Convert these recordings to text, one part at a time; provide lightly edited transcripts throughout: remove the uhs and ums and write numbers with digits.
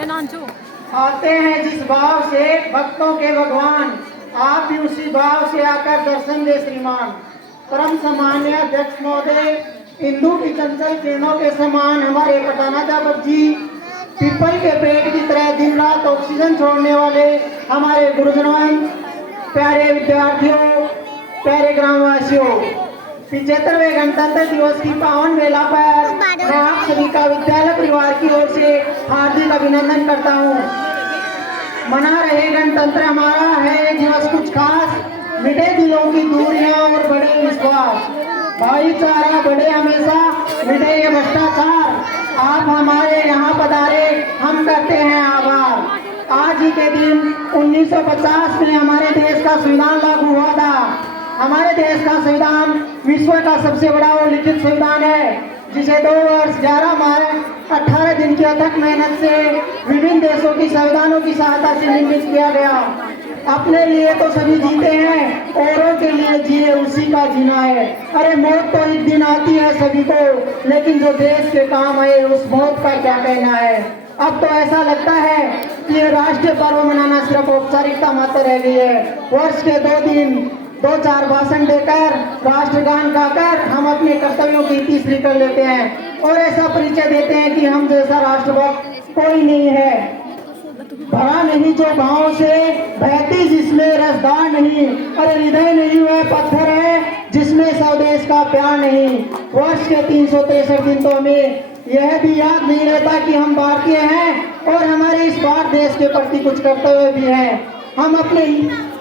आते हैं जिस भाव से भक्तों के भगवान, आप भी उसी भाव से आकर दर्शन दे श्रीमान। परम सम्मान्य अध्यक्ष महोदय, हिंदू की चंचल किरणों के समान हमारे पठानाचार्य जी पीपल के पेड़ की तरह दिन रात ऑक्सीजन छोड़ने वाले हमारे गुरुजनों, प्यारे विद्यार्थियों, प्यारे ग्रामवासियों, 75वें गणतंत्र दिवस की पावन वेला पर मैं आप सभी का विद्यालय परिवार की ओर से हार्दिक अभिनंदन करता हूँ। मना रहे गणतंत्र हमारा है ये दिवस कुछ खास, मिटे दिलों की दूरियां और बड़े विश्वास, भाईचारा बढ़े हमेशा, मिटे ये भ्रष्टाचार। आप हमारे यहाँ पधारे, हम करते हैं आभार। आज ही के दिन 1950 में हमारे देश का संविधान लागू हुआ था। हमारे देश का संविधान विश्व का सबसे बड़ा और लिखित संविधान है, जिसे 2 वर्ष 11 माह 18 दिन की अथक मेहनत से विभिन्न देशों की संविधानों की सहायता से निर्मित किया गया। अपने लिए तो सभी जीते हैं, औरों के लिए जिए उसी का जीना है। अरे मौत तो एक दिन आती है सभी को, लेकिन जो देश के काम आए उस मौत का क्या कहना है। अब तो ऐसा लगता है कि ये राष्ट्रीय पर्व मनाना सिर्फ औपचारिकता मात्र रह गई है। वर्ष के 2 दिन 2-4 भाषण देकर, राष्ट्रगान गाकर हम अपने कर्तव्यों की तीसरी कर लेते हैं और ऐसा परिचय देते हैं कि हम जैसा राष्ट्रभक्त कोई नहीं है। भरा नहीं जो भाव से, बहती जिसमें रसदार नहीं, अरे हृदय नहीं वह पत्थर है जिसमें स्वदेश का प्यार नहीं। वर्ष के 363 दिन तो हमें यह भी याद नहीं रहता कि हम भारतीय हैं और हमारे इस भारत देश के प्रति कुछ कर्तव्य भी हैं। हम अपने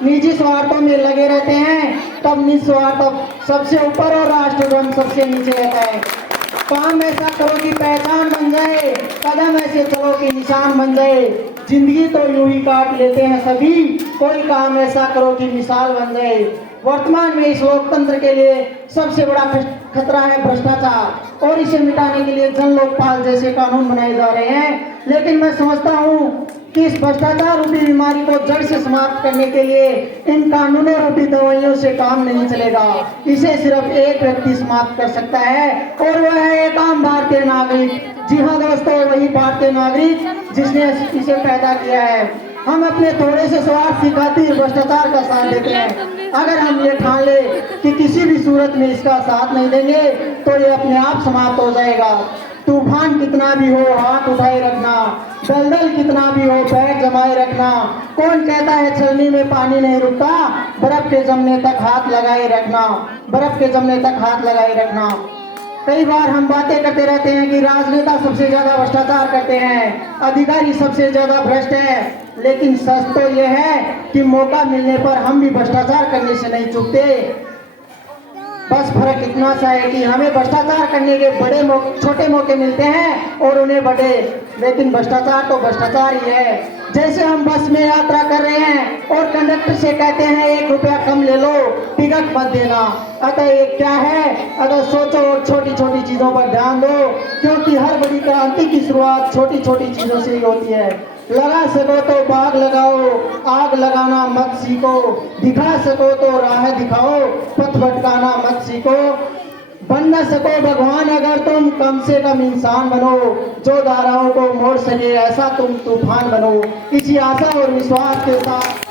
निजी स्वार्थों में लगे रहते हैं, तब निस्वार्थ सबसे ऊपर और राष्ट्रधर्म सबसे नीचे रहता है। काम ऐसा करो कि पहचान बन जाए, कदम ऐसे चलो कि निशान बन जाए। जिंदगी तो यूं ही काट लेते हैं सभी, कोई काम ऐसा करो कि मिसाल बन जाए। वर्तमान में इस लोकतंत्र के लिए सबसे बड़ा खतरा है भ्रष्टाचार, और इसे मिटाने के लिए जन लोकपाल जैसे कानून बनाए जा रहे हैं। लेकिन मैं समझता हूँ कि इस भ्रष्टाचार रूपी बीमारी को जड़ से समाप्त करने के लिए इन कानूनों रूपी दवाइयों से काम नहीं चलेगा। इसे सिर्फ एक व्यक्ति समाप्त कर सकता है और वह है एक आम भारतीय नागरिक। जी हाँ दोस्तों, वही भारतीय नागरिक जिसने इसे पैदा किया है। हम अपने थोड़े से स्वार्थ की खातिर भ्रष्टाचार का साथ देते हैं। अगर हम ये ठान ले कि किसी भी सूरत में इसका साथ नहीं देंगे तो ये अपने आप समाप्त हो जाएगा। तूफान कितना भी हो हाथ उठाए रखना, दलदल कितना भी हो पैर जमाए रखना। कौन कहता है छलनी में पानी नहीं रुकता, बर्फ के जमने तक हाथ लगाए रखना, बर्फ के जमने तक हाथ लगाए रखना। कई बार हम बातें करते रहते हैं कि राजनेता सबसे ज्यादा भ्रष्टाचार करते हैं, अधिकारी सबसे ज्यादा भ्रष्ट है, लेकिन सच तो यह है कि मौका मिलने पर हम भी भ्रष्टाचार करने से नहीं चूकते। बस फर्क इतना सा है कि हमें भ्रष्टाचार करने के छोटे मौके मिलते हैं और उन्हें बड़े, लेकिन भ्रष्टाचार तो भ्रष्टाचार ही है। जैसे हम बस में यात्रा कर रहे हैं और कंडक्टर से कहते हैं 1 रुपया कम ले लो, टिकट मत देना। अतः ये क्या है, अगर सोचो और छोटी छोटी चीजों पर ध्यान दो, क्योंकि हर बड़ी क्रांति की शुरुआत छोटी छोटी चीजों से ही होती है। लगा सको तो बाग लगाओ, आग लगाना मत सीखो, दिखा सको तो राह दिखाओ, पथ भटकाना मत सीखो। बन न सको भगवान अगर तुम, कम से कम इंसान बनो, जो धाराओं को मोड़ सके ऐसा तुम तूफान बनो। इसी आशा और विश्वास के साथ